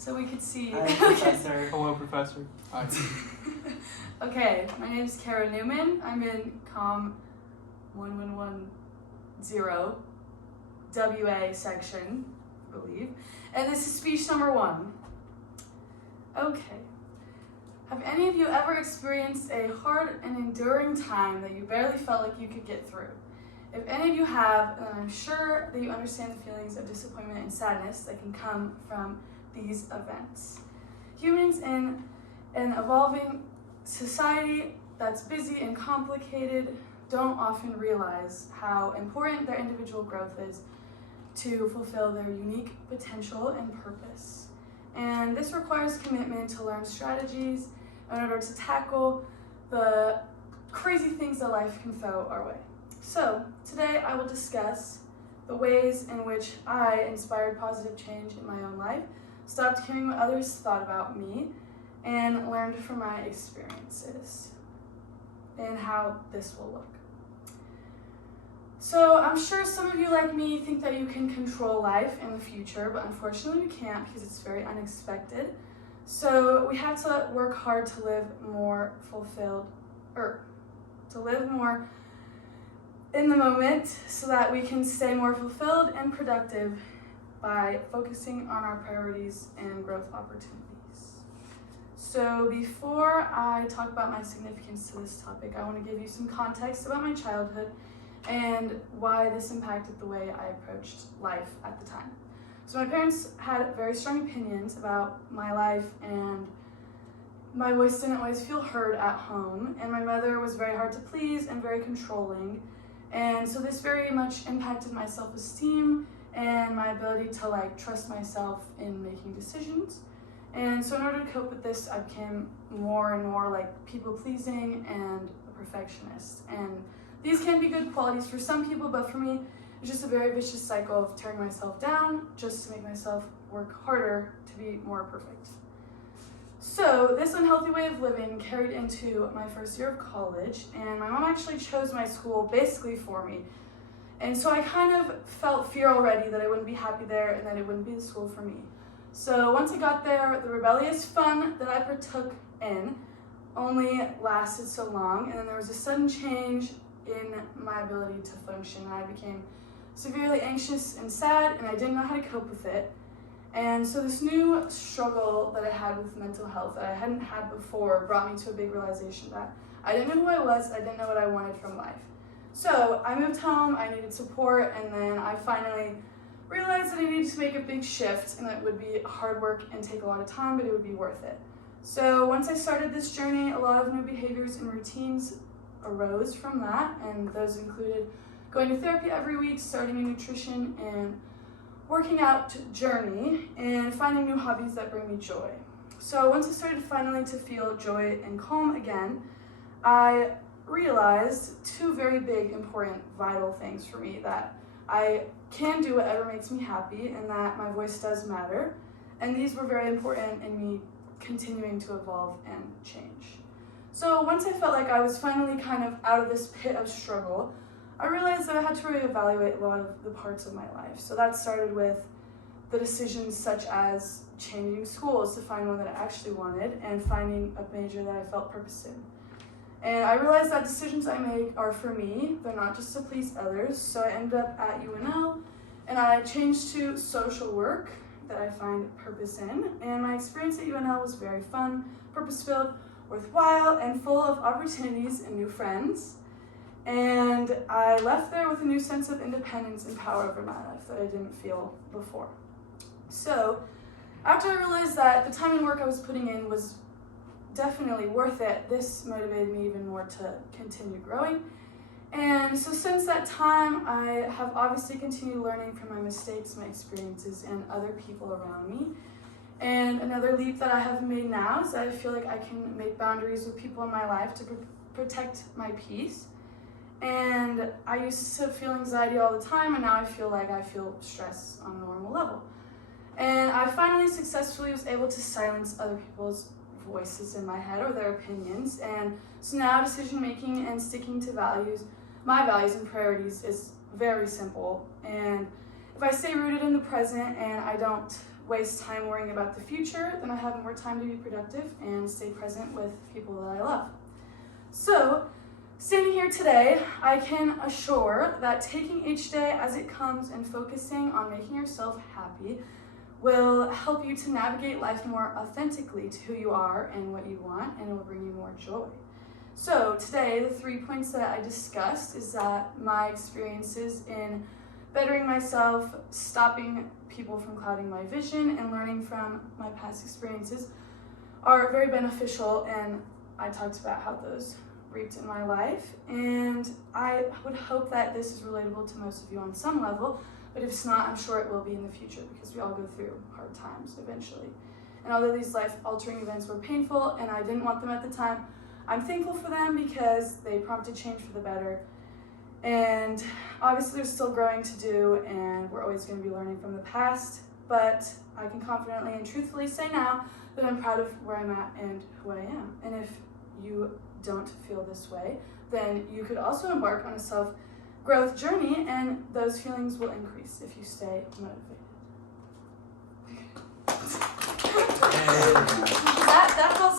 so we could see. Hi, Professor. Hello, Professor. Hi. Okay, my name is Kara Newman. I'm in COM 1110 WA section, I believe. And this is speech number 1. Okay. Have any of you ever experienced a hard and enduring time that you barely felt like you could get through? If any of you have, then I'm sure that you understand the feelings of disappointment and sadness that can come from these events. Humans in an evolving society that's busy and complicated don't often realize how important their individual growth is to fulfill their unique potential and purpose. And this requires commitment to learn strategies in order to tackle the crazy things that life can throw our way. So today I will discuss the ways in which I inspired positive change in my own life, stopped caring what others thought about me, and learned from my experiences and how this will look. So I'm sure some of you, like me, think that you can control life in the future, but unfortunately we can't because it's very unexpected. So we have to work hard to live more fulfilled, to live more in the moment so that we can stay more fulfilled and productive by focusing on our priorities and growth opportunities. So before I talk about my significance to this topic, I want to give you some context about my childhood and why this impacted the way I approached life at the time. So my parents had very strong opinions about my life, and my voice didn't always feel heard at home, and my mother was very hard to please and very controlling, and so this very much impacted my self-esteem and my ability to trust myself in making decisions. And so in order to cope with this, I became more and more people-pleasing and a perfectionist. And these can be good qualities for some people, but for me, it's just a very vicious cycle of tearing myself down just to make myself work harder to be more perfect. So this unhealthy way of living carried into my first year of college, and my mom actually chose my school basically for me. And so I kind of felt fear already that I wouldn't be happy there and that it wouldn't be the school for me. So once I got there, the rebellious fun that I partook in only lasted so long, and then there was a sudden change in my ability to function, and I became severely anxious and sad, and I didn't know how to cope with it. And so this new struggle that I had with mental health that I hadn't had before brought me to a big realization that I didn't know who I was, I didn't know what I wanted from life. So I moved home, I needed support, and then I finally realized that I needed to make a big shift, and that it would be hard work and take a lot of time, but it would be worth it. So once I started this journey, a lot of new behaviors and routines arose from that, and those included going to therapy every week, starting a nutrition and working out journey, and finding new hobbies that bring me joy. So once I started finally to feel joy and calm again, I realized 2 very big, important, vital things for me: that I can do whatever makes me happy and that my voice does matter. And these were very important in me continuing to evolve and change. So once I felt like I was finally kind of out of this pit of struggle, I realized that I had to reevaluate a lot of the parts of my life. So that started with the decisions such as changing schools to find one that I actually wanted and finding a major that I felt purpose in. And I realized that decisions I make are for me, they're not just to please others. So I ended up at UNL, and I changed to social work that I find purpose in. And my experience at UNL was very fun, purpose-filled, worthwhile, and full of opportunities and new friends. And I left there with a new sense of independence and power over my life that I didn't feel before. So after I realized that the time and work I was putting in was definitely worth it, this motivated me even more to continue growing. And so since that time, I have obviously continued learning from my mistakes, my experiences, and other people around me. And another leap that I have made now is that I feel like I can make boundaries with people in my life to protect my peace. And I used to feel anxiety all the time, and now I feel like I feel stress on a normal level. And I finally successfully was able to silence other people's voices in my head or their opinions. And so now decision making and sticking to values, my values and priorities, is very simple. And if I stay rooted in the present and I don't waste time worrying about the future, then I have more time to be productive and stay present with people that I love. So, standing here today, I can assure that taking each day as it comes and focusing on making yourself happy will help you to navigate life more authentically to who you are and what you want, and it will bring you more joy. So today, the 3 points that I discussed is that my experiences in bettering myself, stopping people from clouding my vision, and learning from my past experiences are very beneficial, and I talked about how those reaped in my life, and I would hope that this is relatable to most of you on some level, but if it's not, I'm sure it will be in the future because we all go through hard times eventually. And although these life-altering events were painful and I didn't want them at the time, I'm thankful for them because they prompted change for the better. And obviously there's still growing to do, and we're always going to be learning from the past, but I can confidently and truthfully say now that I'm proud of where I'm at and who I am. And if you don't feel this way, then you could also embark on a self-growth journey, and those feelings will increase if you stay motivated. That feels